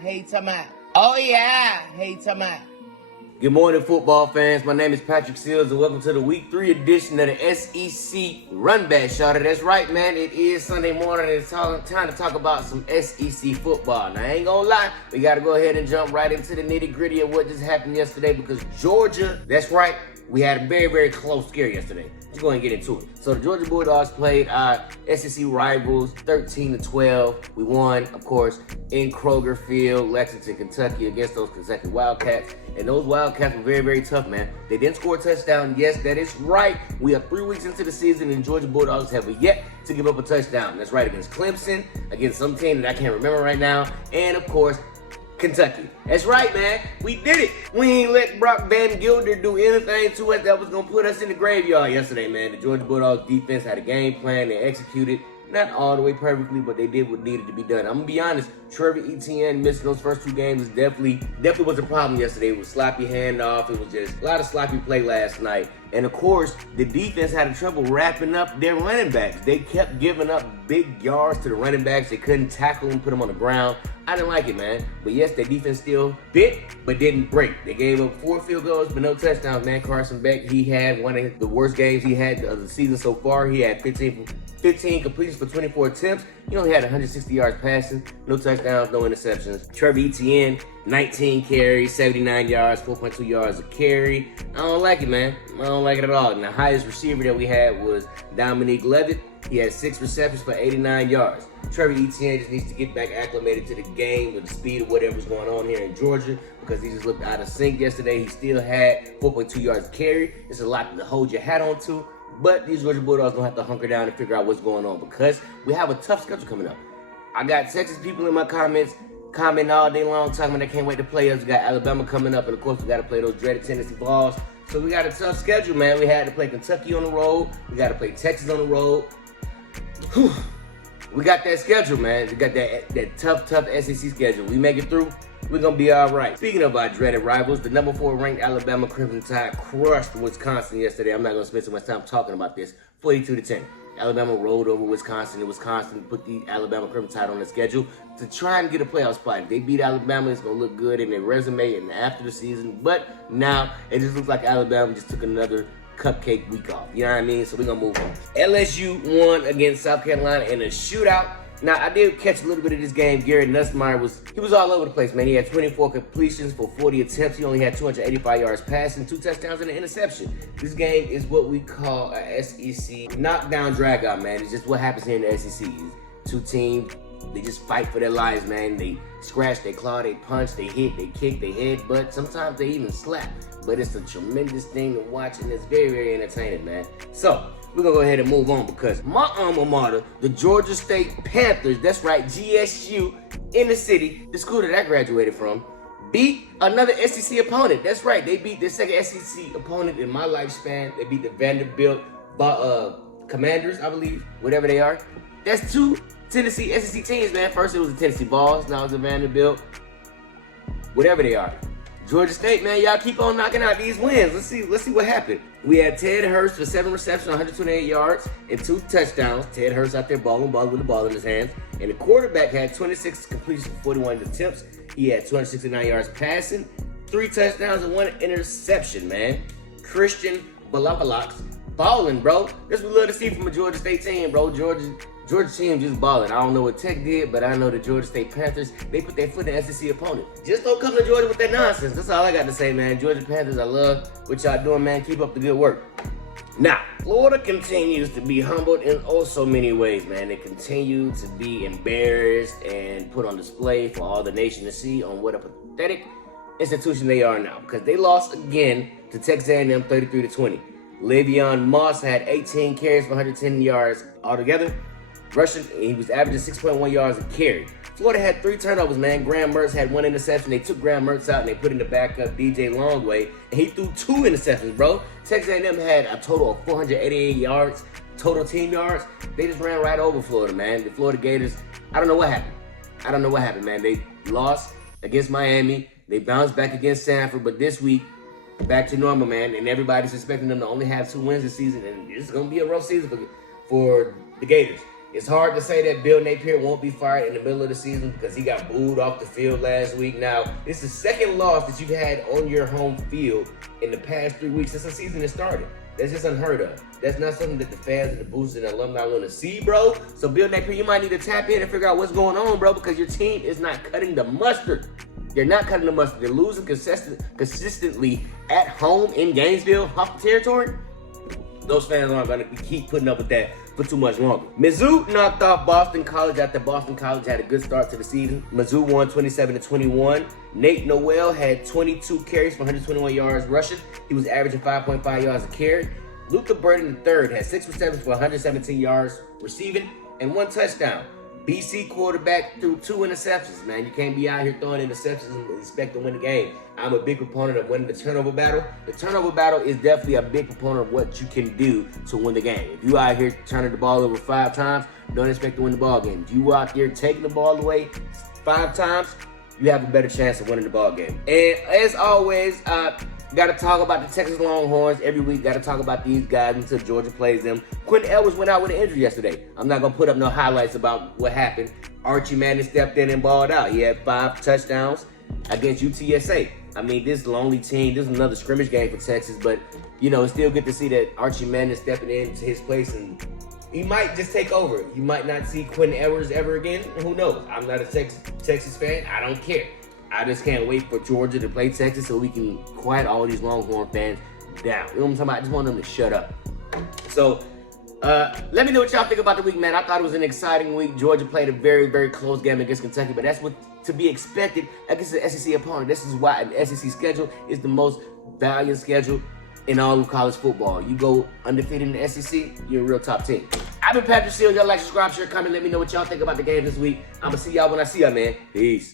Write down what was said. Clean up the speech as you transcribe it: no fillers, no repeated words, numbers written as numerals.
Hey, Tamat. Oh, yeah. Hey, Tamat. Good morning, football fans. My name is Patrick Seals, and welcome to the Week 3 edition of the SEC Run Back Show. That's right, man. It is Sunday morning, and it's time to talk about some SEC football. Now, I ain't gonna lie, we got to go ahead and jump right into the nitty-gritty of what just happened yesterday because Georgia, that's right, we had a very, very close scare yesterday. Let's go ahead and get into it. So the Georgia Bulldogs played our SEC rivals 13-12. We won, of course, in Kroger Field, Lexington, Kentucky, against those Kentucky Wildcats. And those Wildcats were very, very tough, man. They didn't score a touchdown. Yes, that is right. We are 3 weeks into the season, and Georgia Bulldogs have yet to give up a touchdown. That's right, against Clemson, against some team that I can't remember right now, and, of course, Kentucky. That's right, man. We did it. We ain't let Brock Van Gilder do anything to us that was going to put us in the graveyard yesterday, man. The Georgia Bulldogs defense had a game plan. They executed. Not all the way perfectly, but they did what needed to be done. I'm going to be honest, Trevor Etienne missing those first 2 games definitely was a problem yesterday. It was sloppy handoff. It was just a lot of sloppy play last night. And of course, the defense had trouble wrapping up their running backs. They kept giving up big yards to the running backs. They couldn't tackle them, put them on the ground. I didn't like it, man. But yes, their defense still bit, but didn't break. They gave up 4 field goals, but no touchdowns, man. Carson Beck, he had one of the worst games he had of the season so far. He had 15 completions for 24 attempts. He only had 160 yards passing, no touchdowns, no interceptions. Trevor Etienne, 19 carries, 79 yards, 4.2 yards a carry. I don't like it, man. I don't like it at all. And the highest receiver that we had was Dominique Levitt. He had 6 receptions for 89 yards. Trevor Etienne just needs to get back acclimated to the game with the speed of whatever's going on here in Georgia because he just looked out of sync yesterday. He still had 4.2 yards a carry. It's a lot to hold your hat on to. But these Georgia Bulldogs gonna have to hunker down and figure out what's going on because we have a tough schedule coming up. I got Texas people in my comments commenting all day long talking about they can't wait to play us. We got Alabama coming up, and of course we got to play those dreaded Tennessee Vols. So we got a tough schedule, man. We had to play Kentucky on the road. We got to play Texas on the road. Whew. We got that schedule, man. We got that tough SEC schedule. We make it through, we're going to be all right. Speaking of our dreaded rivals, the number 4 ranked Alabama Crimson Tide crushed Wisconsin yesterday. I'm not going to spend so much time talking about this. 42-10. Alabama rolled over Wisconsin, and Wisconsin put the Alabama Crimson Tide on the schedule to try and get a playoff spot. If they beat Alabama, it's going to look good in their resume and after the season. But now, it just looks like Alabama just took another cupcake week off. You know what I mean? So we're going to move on. LSU won against South Carolina in a shootout. Now, I did catch a little bit of this game. Garrett Nussmeier was all over the place, man. He had 24 completions for 40 attempts. He only had 285 yards passing, 2 touchdowns, and an interception. This game is what we call a SEC knockdown drag-out, man. It's just what happens here in the SEC. 2 teams, they just fight for their lives, man. They scratch, they claw, they punch, they hit, they kick, they head, but sometimes they even slap. But it's a tremendous thing to watch, and it's very, very entertaining, man. So, we're going to go ahead and move on because my alma mater, the Georgia State Panthers, that's right, GSU, in the city, the school that I graduated from, beat another SEC opponent. That's right, they beat their second SEC opponent in my lifespan. They beat the Vanderbilt Commanders, I believe, whatever they are. That's 2 Tennessee SEC teams, man. First it was the Tennessee Vols, now it's the Vanderbilt, whatever they are. Georgia State, man, y'all keep on knocking out these wins. Let's see what happened. We had Ted Hurst for 7 receptions, 128 yards, and 2 touchdowns. Ted Hurst out there balling with the ball in his hands. And the quarterback had 26 completions for 41 attempts. He had 269 yards passing, 3 touchdowns, and 1 interception, man. Christian Balabalax balling, bro. That's what we love to see from a Georgia State team, bro. Georgia team just balling. I don't know what Tech did, but I know the Georgia State Panthers, they put their foot in the SEC opponent. Just don't come to Georgia with that nonsense. That's all I got to say, man. Georgia Panthers, I love what y'all doing, man. Keep up the good work. Now, Florida continues to be humbled in oh so many ways, man. They continue to be embarrassed and put on display for all the nation to see on what a pathetic institution they are now because they lost again to Texas A&M 33-20. Le'Veon Moss had 18 carries for 110 yards altogether. Rushing, he was averaging 6.1 yards a carry. Florida had 3 turnovers, man. Graham Mertz had 1 interception. They took Graham Mertz out and they put in the backup DJ Longway, and he threw 2 interceptions, bro. Texas A&M had a total of 488 yards, total team yards. They just ran right over Florida, man. The Florida Gators, I don't know what happened, man. They lost against Miami. They bounced back against Stanford, but this week, back to normal, man. And everybody's expecting them to only have 2 wins this season, and it's going to be a rough season for the Gators. It's hard to say that Bill Napier won't be fired in the middle of the season because he got booed off the field last week. Now, it's the second loss that you've had on your home field in the past 3 weeks since the season has started. That's just unheard of. That's not something that the fans and the boosters and alumni want to see, bro. So, Bill Napier, you might need to tap in and figure out what's going on, bro, because your team is not cutting the mustard. They're not cutting the mustard. They're losing consistently at home in Gainesville, hostile territory. Those fans aren't going to keep putting up with that for too much longer. Mizzou knocked off Boston College after Boston College had a good start to the season. Mizzou won 27-21. Nate Noel had 22 carries for 121 yards rushing. He was averaging 5.5 yards a carry. Luther Burden III had 6 receptions for 117 yards receiving and 1 touchdown. BC quarterback threw 2 interceptions, man. You can't be out here throwing interceptions and expect to win the game. I'm a big proponent of winning the turnover battle. The turnover battle is definitely a big proponent of what you can do to win the game. If you out here turning the ball over 5 times, don't expect to win the ball game. If you out there taking the ball away 5 times, you have a better chance of winning the ball game. And as always, got to talk about the Texas Longhorns every week. Got to talk about these guys until Georgia plays them. Quentin Edwards went out with an injury yesterday. I'm not going to put up no highlights about what happened. Archie Manning stepped in and balled out. He had 5 touchdowns against UTSA. I mean, this is the only team. This is another scrimmage game for Texas, but, you know, it's still good to see that Archie Manning stepping into his place, and he might just take over. You might not see Quentin Edwards ever again. Who knows? I'm not a Texas fan. I don't care. I just can't wait for Georgia to play Texas so we can quiet all these Longhorn fans down. You know what I'm talking about? I just want them to shut up. So, let me know what y'all think about the week, man. I thought it was an exciting week. Georgia played a very, very close game against Kentucky, but that's what to be expected against the SEC opponent. This is why an SEC schedule is the most valiant schedule in all of college football. You go undefeated in the SEC, you're a real top team. I've been Patrick Seals. Y'all like, subscribe, share, comment. Let me know what y'all think about the game this week. I'm going to see y'all when I see y'all, man. Peace.